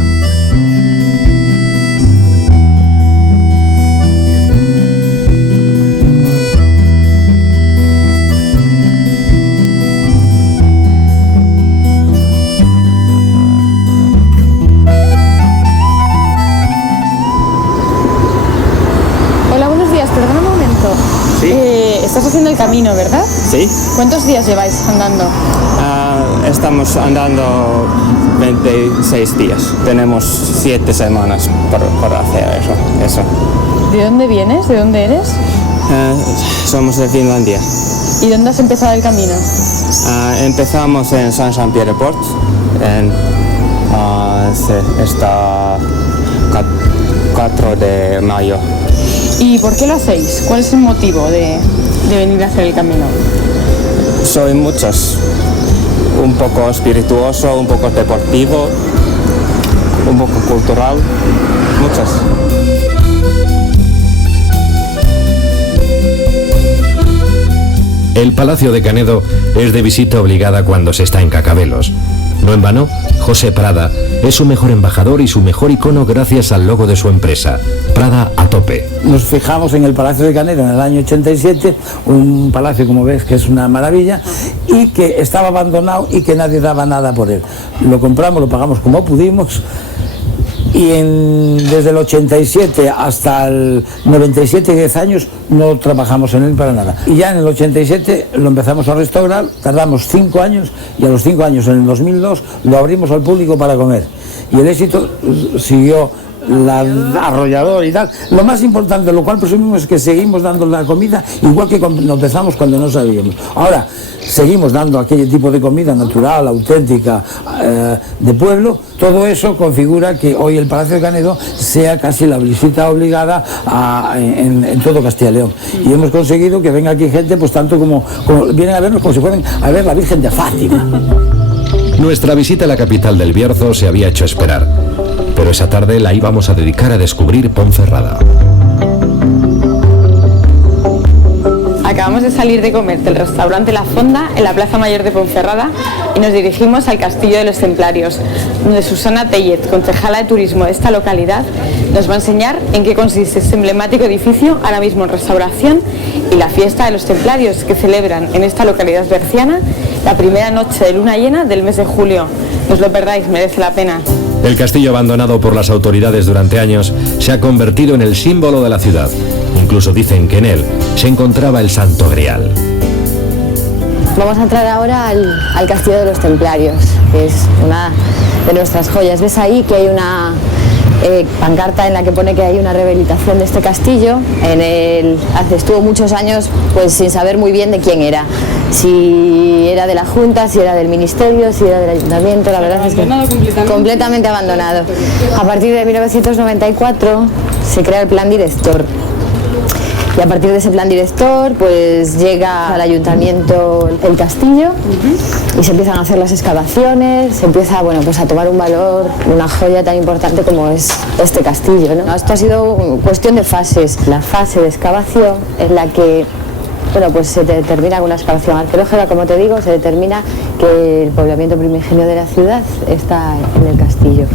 Estás haciendo el camino, ¿verdad? Sí. ¿Cuántos días lleváis andando? Estamos andando 26 días. Tenemos 7 semanas por hacer eso. ¿De dónde vienes? ¿De dónde eres? Somos de Finlandia. ¿Y dónde has empezado el camino? Empezamos en Saint-Jean-Pied-de-Port, está 4 de mayo. ¿Y por qué lo hacéis? ¿Cuál es el motivo de venir a hacer el camino? Soy muchos. Un poco espirituoso, un poco deportivo, un poco cultural. Muchos. El Palacio de Canedo es de visita obligada cuando se está en Cacabelos. No en vano, José Prada es su mejor embajador y su mejor icono gracias al logo de su empresa, Prada a tope. Nos fijamos en el Palacio de Canedo en el año 87, un palacio, como ves, que es una maravilla, y que estaba abandonado y que nadie daba nada por él. Lo compramos, lo pagamos como pudimos, y desde el 87 hasta el 97, 10 años, no trabajamos en él para nada. Y ya en el 87 lo empezamos a restaurar, tardamos 5 años, y a los 5 años, en el 2002, lo abrimos al público para comer. Y el éxito siguió arrollador y tal. Lo más importante, lo cual presumimos, es que seguimos dando la comida igual que cuando empezamos, cuando no sabíamos. Ahora seguimos dando aquel tipo de comida natural, auténtica, de pueblo. Todo eso configura que hoy el Palacio de Canedo sea casi la visita obligada en todo Castilla y León. Y hemos conseguido que venga aquí gente, pues tanto como vienen a vernos como si fueran a ver la Virgen de Fátima. Nuestra visita a la capital del Bierzo se había hecho esperar, pero esa tarde la íbamos a dedicar a descubrir Ponferrada. Acabamos de salir de comer del restaurante La Fonda en la Plaza Mayor de Ponferrada y nos dirigimos al Castillo de los Templarios, donde Susana Tellet, concejala de turismo de esta localidad, nos va a enseñar en qué consiste este emblemático edificio, ahora mismo en restauración, y la fiesta de los Templarios que celebran en esta localidad berciana la primera noche de luna llena del mes de julio. No os lo perdáis, merece la pena. El castillo, abandonado por las autoridades durante años, se ha convertido en el símbolo de la ciudad. Incluso dicen que en él se encontraba el Santo Grial. Vamos a entrar ahora al Castillo de los Templarios, que es una de nuestras joyas. Ves ahí que hay una pancarta en la que pone que hay una rehabilitación de este castillo. Estuvo muchos años pues sin saber muy bien de quién era. Si era de la Junta, si era del Ministerio, si era del Ayuntamiento, la verdad es que completamente abandonado. A partir de 1994 se crea el plan director Y a partir de ese plan director, pues llega al ayuntamiento el castillo y se empiezan a hacer las excavaciones, se empieza, bueno, pues a tomar un valor, una joya tan importante como es este castillo, ¿no? Esto ha sido cuestión de fases. La fase de excavación es la que, bueno, pues se determina con una excavación arqueológica, como te digo, se determina que el poblamiento primigenio de la ciudad está en el castillo.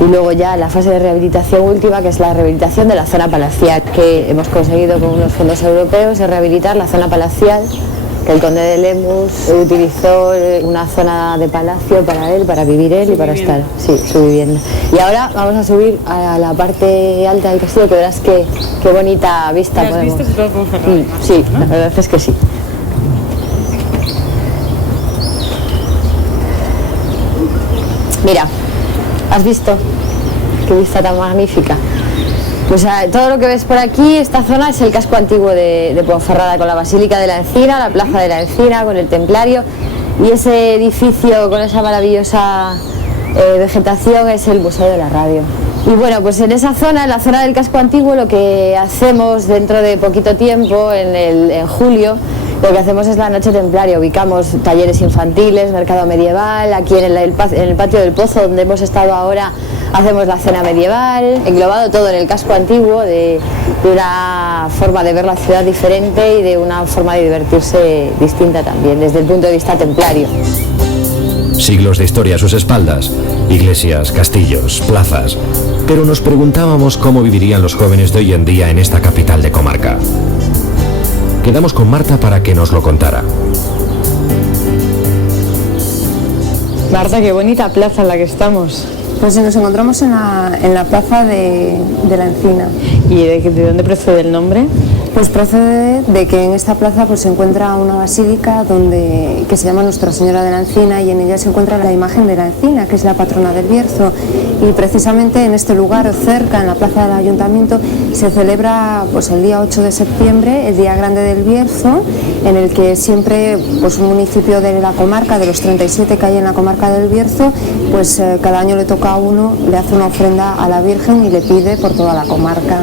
Y luego ya la fase de rehabilitación última, que es la rehabilitación de la zona palacial, que hemos conseguido con unos fondos europeos de rehabilitar la zona palacial, que el conde de Lemus utilizó una zona de palacio para él, para vivir él y para estar, sí, su vivienda. Y ahora vamos a subir a la parte alta del castillo, que verás qué bonita vista podemos. ¿Has visto todo Ponferrada? Sí, la verdad es que sí. Mira, ¿has visto? Qué vista tan magnífica. Pues todo lo que ves por aquí, esta zona es el casco antiguo de Ponferrada, con la Basílica de la Encina, la Plaza de la Encina, con el Templario, y ese edificio con esa maravillosa vegetación es el Museo de la Radio. Y bueno, pues en esa zona, en la zona del casco antiguo, lo que hacemos dentro de poquito tiempo, en julio, lo que hacemos es la noche templaria. Ubicamos talleres infantiles, mercado medieval, aquí en el patio del Pozo, donde hemos estado ahora, hacemos la cena medieval, englobado todo en el casco antiguo, de una forma de ver la ciudad diferente y de una forma de divertirse distinta también, desde el punto de vista templario. Siglos de historia a sus espaldas, iglesias, castillos, plazas. Pero nos preguntábamos cómo vivirían los jóvenes de hoy en día en esta capital de comarca. Quedamos con Marta para que nos lo contara. Marta, qué bonita plaza en la que estamos. Pues nos encontramos en la plaza de la Encina. ¿Y de dónde procede el nombre? Pues procede de que en esta plaza pues, se encuentra una basílica que se llama Nuestra Señora de la Encina, y en ella se encuentra la imagen de la Encina, que es la patrona del Bierzo. Y precisamente en este lugar, cerca, en la plaza del Ayuntamiento, se celebra pues, el día 8 de septiembre, el Día Grande del Bierzo, en el que siempre pues, un municipio de la comarca, de los 37 que hay en la comarca del Bierzo, pues cada año le toca a uno, le hace una ofrenda a la Virgen y le pide por toda la comarca.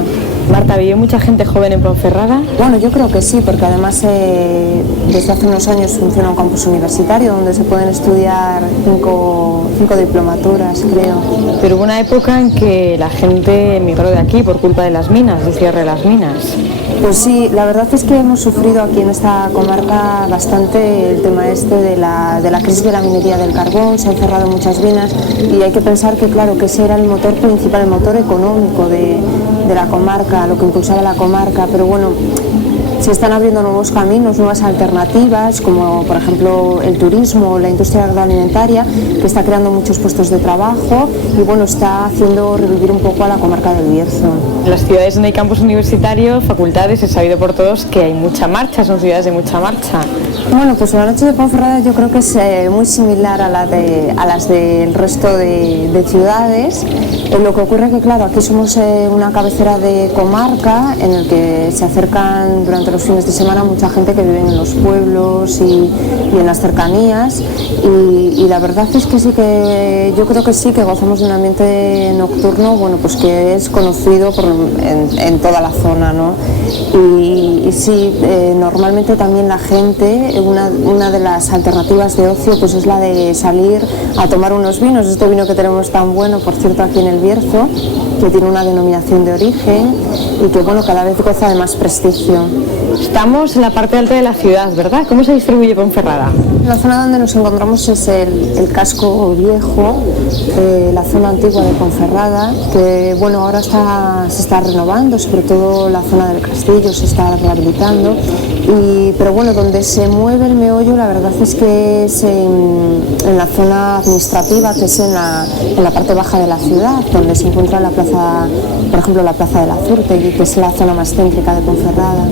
Marta, ¿vive mucha gente joven en Ponferrada? Bueno, yo creo que sí, porque además desde hace unos años funciona un campus universitario donde se pueden estudiar cinco diplomaturas, creo. Pero hubo una época en que la gente emigró de aquí por culpa de las minas, del cierre de las minas. Pues sí, la verdad es que hemos sufrido aquí en esta comarca bastante el tema de la crisis de la minería del carbón. Se han cerrado muchas minas y hay que pensar que, claro, que ese era el motor principal, el motor económico de la comarca, lo que impulsaba la comarca, pero bueno, se están abriendo nuevos caminos, nuevas alternativas, como por ejemplo el turismo, la industria agroalimentaria, que está creando muchos puestos de trabajo y bueno, está haciendo revivir un poco a la comarca del Bierzo. En las ciudades donde hay campus universitarios, facultades, es sabido por todos que hay mucha marcha, son ciudades de mucha marcha. Bueno, pues la noche de Ponferrada yo creo que es muy similar a las del resto de ciudades. Lo que ocurre es que, claro, aquí somos una cabecera de comarca en el que se acercan durante los fines de semana mucha gente que vive en los pueblos y en las cercanías y la verdad es que sí que yo creo que sí que gozamos de un ambiente nocturno, bueno, pues que es conocido en toda la zona, ¿no? Y sí, normalmente también la gente, una de las alternativas de ocio pues es la de salir a tomar unos vinos, este vino que tenemos tan bueno, por cierto, aquí en el Bierzo, que tiene una denominación de origen y que bueno, cada vez goza de más prestigio. Estamos en la parte alta de la ciudad, ¿verdad? ¿Cómo se distribuye Ponferrada? La zona donde nos encontramos es el casco viejo, la zona antigua de Ponferrada, que bueno, ahora se está renovando, sobre todo la zona del castillo se está rehabilitando, pero bueno, donde se mueve el meollo la verdad es que es en la zona administrativa, que es en la parte baja de la ciudad, donde se encuentra la plaza, por ejemplo la plaza de la Zurtegui, que es la zona más céntrica de Ponferrada.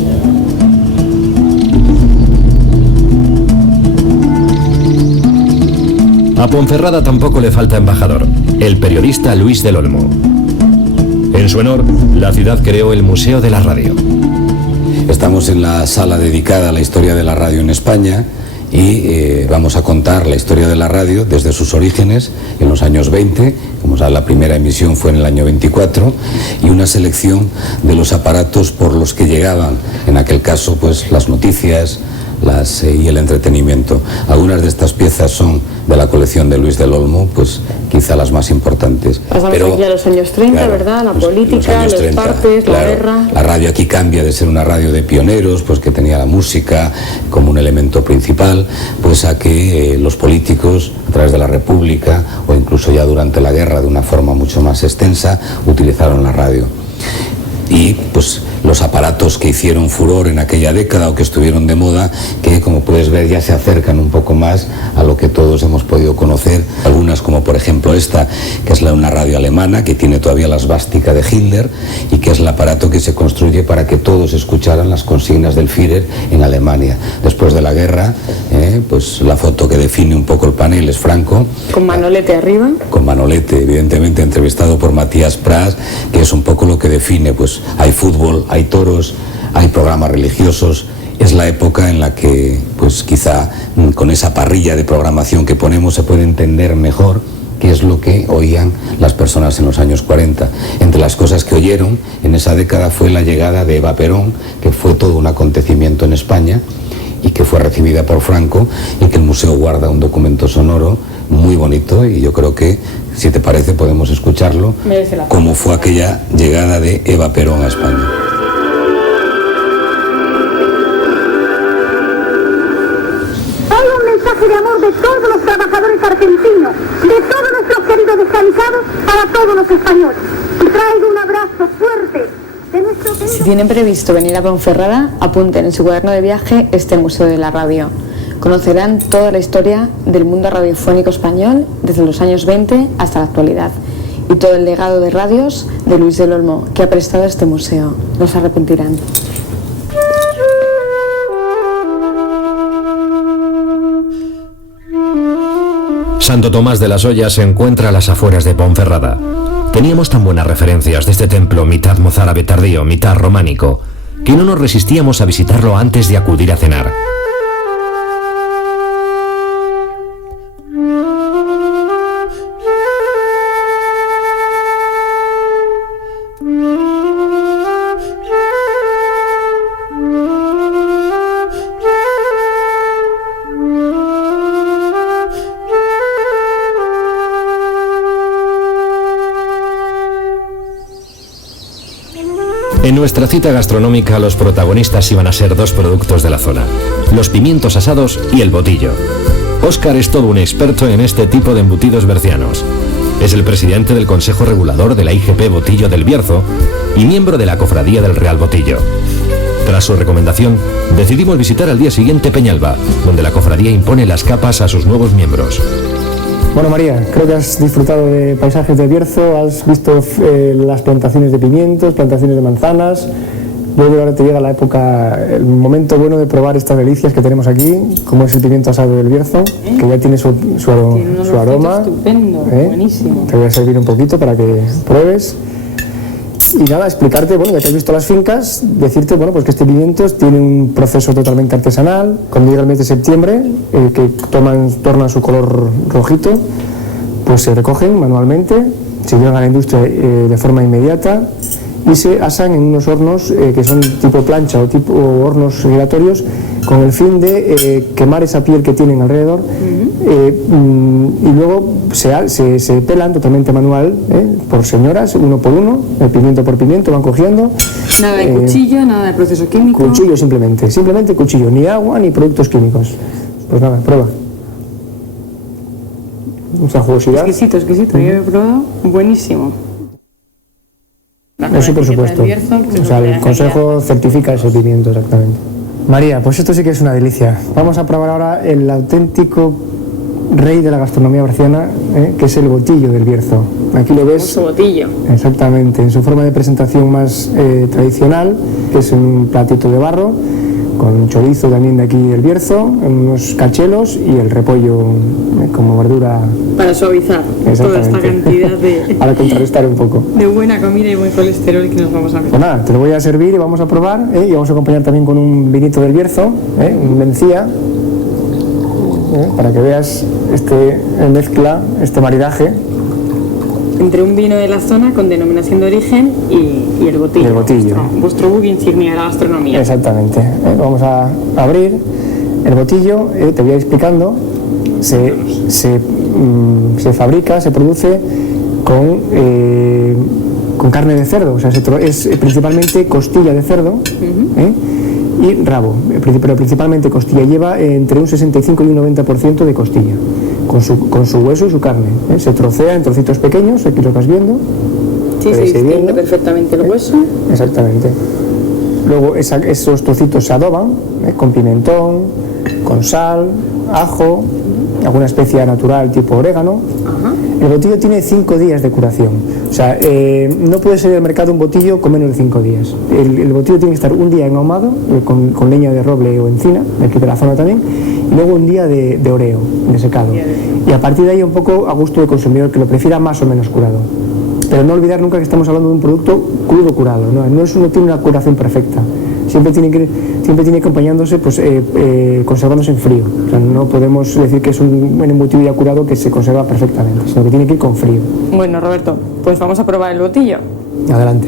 A Ponferrada tampoco le falta embajador, el periodista Luis del Olmo. En su honor, la ciudad creó el Museo de la Radio. Estamos en la sala dedicada a la historia de la radio en España y vamos a contar la historia de la radio desde sus orígenes en los años 20, como sea, la primera emisión fue en el año 24, y una selección de los aparatos por los que llegaban, en aquel caso, pues las noticias y el entretenimiento. Algunas de estas piezas son de la colección de Luis del Olmo, pues quizá las más importantes. Pasamos aquí a los años 30, claro, ¿verdad? La política, los partes, claro, la guerra. La radio aquí cambia de ser una radio de pioneros, pues que tenía la música como un elemento principal, pues a que los políticos, a través de la República, o incluso ya durante la guerra de una forma mucho más extensa, utilizaron la radio. Y pues los aparatos que hicieron furor en aquella década o que estuvieron de moda, que como puedes ver ya se acercan un poco más a lo que todos hemos podido conocer. Algunas, como por ejemplo esta, que es una radio alemana que tiene todavía la esvástica de Hitler y que es el aparato que se construye para que todos escucharan las consignas del Führer en Alemania. Después de la guerra, pues la foto que define un poco el panel es Franco. Con Manolete arriba. Con Manolete, evidentemente, entrevistado por Matías Prats, que es un poco lo que define, pues hay fútbol, hay toros, hay programas religiosos. Es la época en la que, pues quizá con esa parrilla de programación que ponemos se puede entender mejor qué es lo que oían las personas en los años 40. Entre las cosas que oyeron en esa década fue la llegada de Eva Perón, que fue todo un acontecimiento en España y que fue recibida por Franco, y que el museo guarda un documento sonoro muy bonito, y yo creo que, si te parece, podemos escucharlo, cómo fue aquella llegada de Eva Perón a España. Hay un mensaje de amor de todos los trabajadores argentinos, de todos nuestros queridos descansados, para todos los españoles. Y traigo un abrazo fuerte. Si tienen previsto venir a Ponferrada, apunten en su cuaderno de viaje este Museo de la Radio. Conocerán toda la historia del mundo radiofónico español desde los años 20 hasta la actualidad, y todo el legado de radios de Luis del Olmo que ha prestado este museo. No se arrepentirán. Santo Tomás de las Ollas se encuentra a las afueras de Ponferrada. Teníamos tan buenas referencias de este templo, mitad mozárabe tardío, mitad románico, que no nos resistíamos a visitarlo antes de acudir a cenar. En nuestra cita gastronómica, los protagonistas iban a ser dos productos de la zona: los pimientos asados y el botillo. Óscar es todo un experto en este tipo de embutidos bercianos. Es el presidente del Consejo Regulador de la IGP Botillo del Bierzo y miembro de la Cofradía del Real Botillo. Tras su recomendación, decidimos visitar al día siguiente Peñalba, donde la cofradía impone las capas a sus nuevos miembros. Bueno, María, creo que has disfrutado de paisajes de Bierzo, has visto las plantaciones de pimientos, plantaciones de manzanas. Yo creo que ahora te llega la época, el momento bueno de probar estas delicias que tenemos aquí, como es el pimiento asado del Bierzo, que ya tiene su aroma. Estupendo, buenísimo. Te voy a servir un poquito para que pruebes. Y nada, explicarte, bueno, ya que has visto las fincas, decirte, bueno, pues que este pimiento tiene un proceso totalmente artesanal. Cuando llega el mes de septiembre, que tornan su color rojito, pues se recogen manualmente, se llevan a la industria de forma inmediata y se asan en unos hornos que son tipo plancha o tipo hornos giratorios, con el fin de quemar esa piel que tienen alrededor. Y luego se pelan totalmente manual, por señoras, uno por uno, pimiento por pimiento, van cogiendo. Nada de cuchillo, nada de proceso químico. Cuchillo simplemente cuchillo, ni agua ni productos químicos. Pues nada, prueba. Mucha jugosidad. Exquisito, yo he probado, buenísimo. Eso por supuesto. O sea, el consejo certifica ese pimiento exactamente. María, pues esto sí que es una delicia. Vamos a probar ahora el auténtico rey de la gastronomía berciana, que es el botillo del Bierzo. Aquí lo ves. Su botillo. Exactamente, en su forma de presentación más tradicional, que es un platito de barro, con chorizo también de aquí del Bierzo, unos cachelos y el repollo como verdura. Para suavizar toda esta cantidad de... Para contrarrestar un poco. De buena comida y buen colesterol que nos vamos a meter. Pues nada, te lo voy a servir y vamos a probar, y vamos a acompañar también con un vinito del Bierzo, un Mencía, para que veas este maridaje. entre un vino de la zona con denominación de origen y el botillo. El botillo. Vuestro buque insignia de la gastronomía. Exactamente. Vamos a abrir el botillo, te voy a ir explicando. Se fabrica, se produce con carne de cerdo, o sea, es principalmente costilla de cerdo y rabo, pero principalmente costilla. Lleva entre un 65 y un 90% de costilla, con su hueso y su carne. Se trocea en trocitos pequeños, aquí lo vas viendo. Sí, se distingue perfectamente el hueso. Exactamente. Luego esos trocitos se adoban con pimentón, con sal, ajo, alguna especia natural tipo orégano. El botillo tiene 5 días de curación, o sea, no puede salir al mercado un botillo con menos de 5 días. El botillo tiene que estar un día en ahumado con leña de roble o encina, de aquí de la zona también, y luego un día de oreo, de secado. Y a partir de ahí un poco a gusto del consumidor, que lo prefiera más o menos curado. Pero no olvidar nunca que estamos hablando de un producto crudo curado, no tiene una curación perfecta. Siempre tiene acompañándose, pues, conservándose en frío. O sea, no podemos decir que es un embutido ya curado que se conserva perfectamente, sino que tiene que ir con frío. Bueno, Roberto, pues vamos a probar el botillo. Adelante.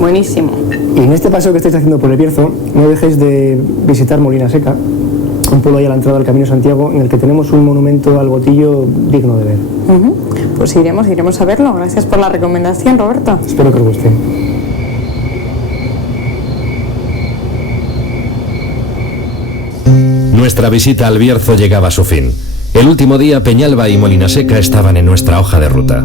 Buenísimo. Y en este paseo que estáis haciendo por el Bierzo, no dejéis de visitar Molina Seca, un pueblo ahí a la entrada del Camino de Santiago, en el que tenemos un monumento al botillo digno de ver. Pues iremos a verlo. Gracias por la recomendación, Roberto. Espero que os guste. Nuestra visita al Bierzo llegaba a su fin. El último día, Peñalba y Molina Seca estaban en nuestra hoja de ruta.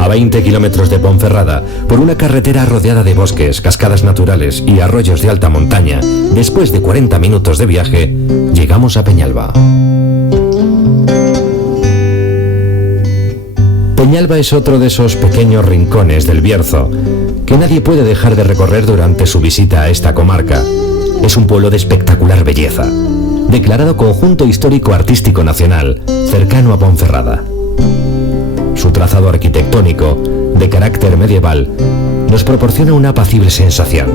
A 20 kilómetros de Ponferrada, por una carretera rodeada de bosques, cascadas naturales y arroyos de alta montaña, después de 40 minutos de viaje, llegamos a Peñalba. Peñalba es otro de esos pequeños rincones del Bierzo que nadie puede dejar de recorrer durante su visita a esta comarca. Es un pueblo de espectacular belleza, declarado Conjunto Histórico Artístico Nacional, cercano a Ponferrada. Su trazado arquitectónico, de carácter medieval, nos proporciona una apacible sensación.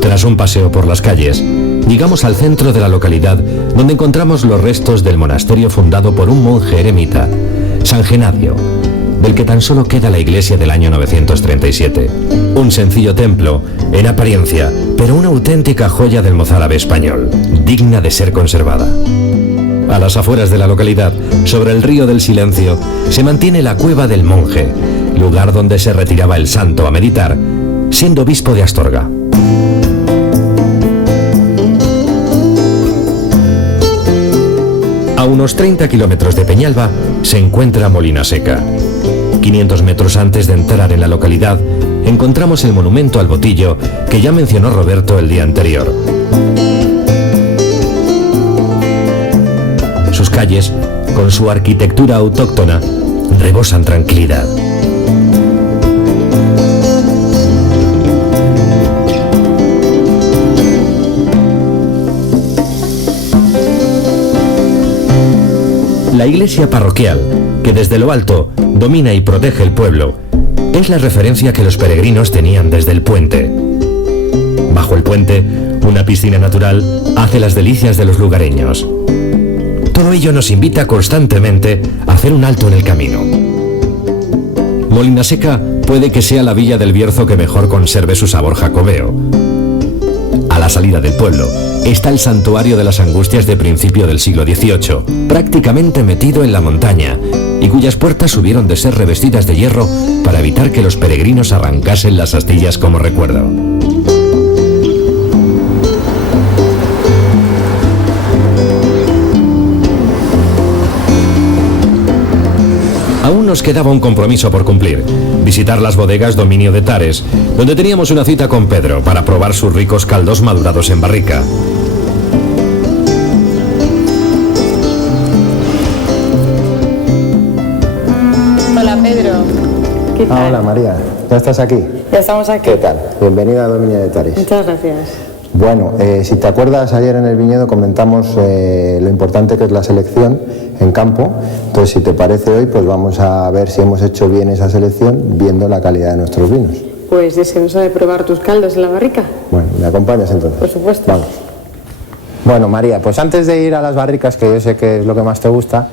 Tras un paseo por las calles, llegamos al centro de la localidad, donde encontramos los restos del monasterio fundado por un monje eremita, San Genadio, del que tan solo queda la iglesia del año 937. Un sencillo templo, en apariencia, pero una auténtica joya del mozárabe español, digna de ser conservada. A las afueras de la localidad, sobre el río del Silencio, se mantiene la Cueva del Monje, lugar donde se retiraba el santo a meditar, siendo obispo de Astorga. A unos 30 kilómetros de Peñalba se encuentra Molina Seca. 500 metros antes de entrar en la localidad, encontramos el monumento al botillo que ya mencionó Roberto el día anterior. Sus calles, con su arquitectura autóctona, rebosan tranquilidad. La iglesia parroquial, que desde lo alto domina y protege el pueblo, es la referencia que los peregrinos tenían desde el puente. Bajo el puente, una piscina natural hace las delicias de los lugareños. Todo ello nos invita constantemente a hacer un alto en el camino. Molina Seca puede que sea la villa del Bierzo que mejor conserve su sabor jacobeo. A la salida del pueblo está el santuario de las Angustias de principio del siglo XVIII, prácticamente metido en la montaña, y cuyas puertas hubieron de ser revestidas de hierro para evitar que los peregrinos arrancasen las astillas como recuerdo. Aún nos quedaba un compromiso por cumplir: visitar las bodegas Dominio de Tares, donde teníamos una cita con Pedro para probar sus ricos caldos madurados en barrica. Hola, Pedro. ¿Qué tal? Hola, María. ¿Ya estás aquí? Ya estamos aquí. ¿Qué tal? Bienvenida a Dominio de Tares. Muchas gracias. Bueno, si te acuerdas, ayer en el viñedo comentamos lo importante que es la selección en campo. Entonces, si te parece hoy, pues vamos a ver si hemos hecho bien esa selección viendo la calidad de nuestros vinos. Pues deseosa de probar tus caldos en la barrica. Bueno, ¿me acompañas entonces? Por supuesto. Vamos. Bueno, María, pues antes de ir a las barricas, que yo sé que es lo que más te gusta,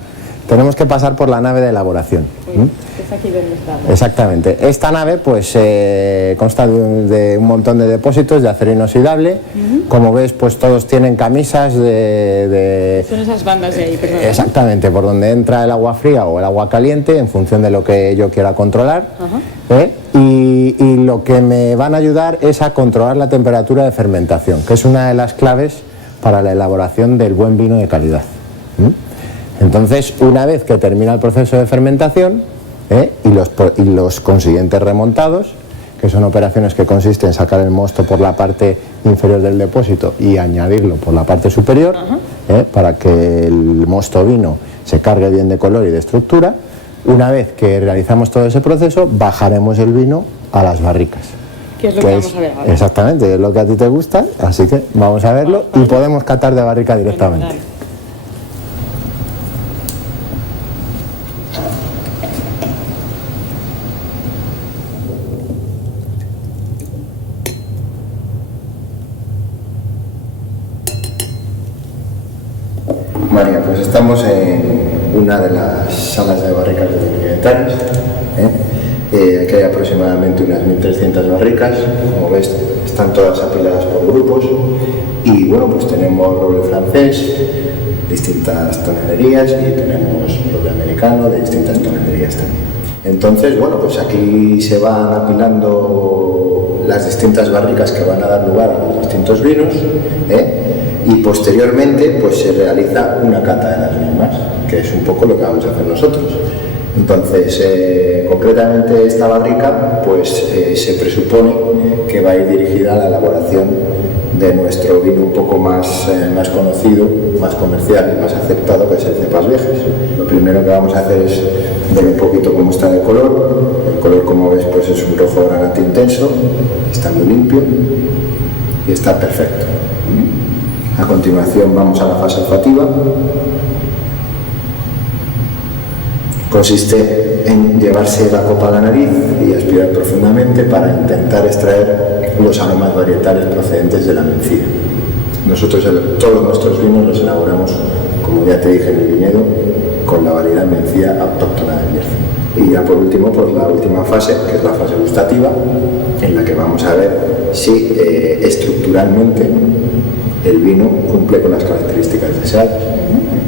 tenemos que pasar por la nave de elaboración. Es aquí donde estamos. Exactamente. Esta nave pues consta de un montón de depósitos de acero inoxidable. Como ves, pues todos tienen camisas de... Son esas bandas de ahí, perdón. Exactamente, por donde entra el agua fría o el agua caliente en función de lo que yo quiera controlar. Y lo que me van a ayudar es a controlar la temperatura de fermentación, que es una de las claves para la elaboración del buen vino de calidad. Entonces, una vez que termina el proceso de fermentación y los consiguientes remontados, que son operaciones que consisten en sacar el mosto por la parte inferior del depósito y añadirlo por la parte superior, para que el mosto vino se cargue bien de color y de estructura. Una vez que realizamos todo ese proceso, bajaremos el vino a las barricas. ¿Qué es lo que vamos a ver ahora? Exactamente, es lo que a ti te gusta, así que vamos a verlo y podemos catar de barrica directamente. María, pues estamos en una de las salas de barricas de Militares. Aquí hay aproximadamente unas 1.300 barricas. Como ves, están todas apiladas por grupos. Y bueno, pues tenemos roble francés, distintas tonelerías, y tenemos roble americano de distintas tonelerías también. Entonces, bueno, pues aquí se van apilando las distintas barricas que van a dar lugar a los distintos vinos. Y posteriormente pues se realiza una cata de las mismas, que es un poco lo que vamos a hacer nosotros. Entonces, concretamente esta barrica pues se presupone que va a ir dirigida a la elaboración de nuestro vino un poco más conocido, más comercial y más aceptado, que es el Cepas Viejas. Lo primero que vamos a hacer es ver un poquito cómo está de color. El color, como ves, pues es un rojo granate intenso, está muy limpio y está perfecto. A continuación vamos a la fase olfativa. Consiste en llevarse la copa a la nariz y aspirar profundamente para intentar extraer los aromas varietales procedentes de la mencía. Nosotros todos nuestros vinos los elaboramos, como ya te dije en el viñedo, con la variedad mencía autóctona del Bierzo. Y ya por último, pues la última fase, que es la fase gustativa, en la que vamos a ver si estructuralmente el vino cumple con las características deseadas.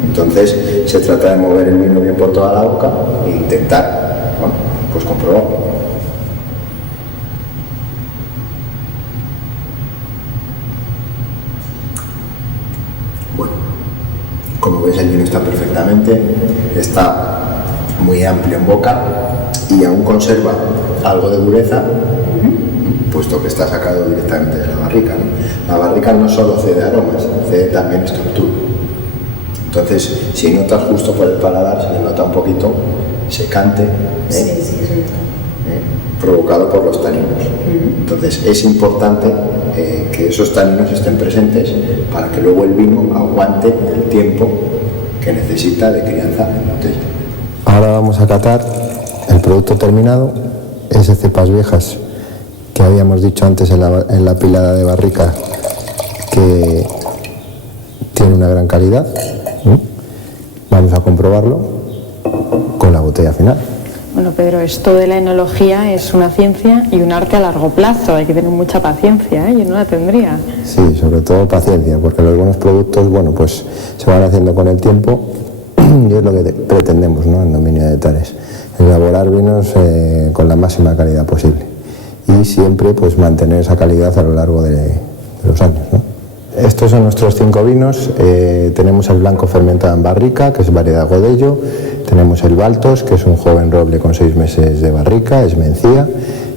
Entonces se trata de mover el vino bien por toda la boca e intentar, bueno, pues comprobarlo. Bueno, como ves, el vino está perfectamente, está muy amplio en boca y aún conserva algo de dureza, puesto que está sacado directamente de la barrica, ¿no? La barrica no solo cede aromas, cede también estructura. Entonces, si notas justo por el paladar, se le nota un poquito secante, provocado por los taninos. Entonces, es importante que esos taninos estén presentes para que luego el vino aguante el tiempo que necesita de crianza en botella. Ahora vamos a catar el producto terminado, ese Cepas Viejas que habíamos dicho antes en la pilada de barrica, que tiene una gran calidad. Vamos a comprobarlo con la botella final. Bueno, Pedro, esto de la enología es una ciencia y un arte a largo plazo. Hay que tener mucha paciencia, ¿eh? Yo no la tendría. Sí, sobre todo paciencia, porque los buenos productos, bueno, pues se van haciendo con el tiempo y es lo que pretendemos, ¿no?, en Dominio de Hectáreas, elaborar vinos con la máxima calidad posible y siempre pues mantener esa calidad a lo largo de los años, ¿no? Estos son nuestros 5 vinos. Tenemos el blanco fermentado en barrica, que es variedad Godello. Tenemos el Baltos, que es un joven roble con 6 meses de barrica, es mencía.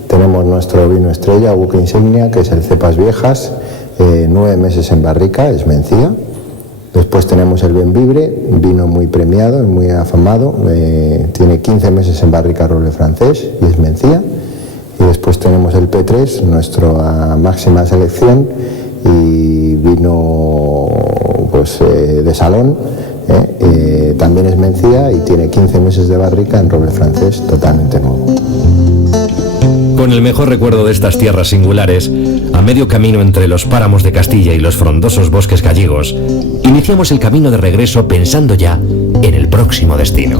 Tenemos nuestro vino estrella, buque insignia, que es el Cepas Viejas, 9 meses en barrica, es mencía. Después tenemos el Benvibre, vino muy premiado y muy afamado, tiene 15 meses en barrica, roble francés y es mencía. Y después tenemos el P3, nuestra máxima selección, y vino pues, de salón, también es mencía y tiene 15 meses de barrica en roble francés totalmente nuevo. Con el mejor recuerdo de estas tierras singulares, a medio camino entre los páramos de Castilla y los frondosos bosques gallegos, iniciamos el camino de regreso pensando ya en el próximo destino.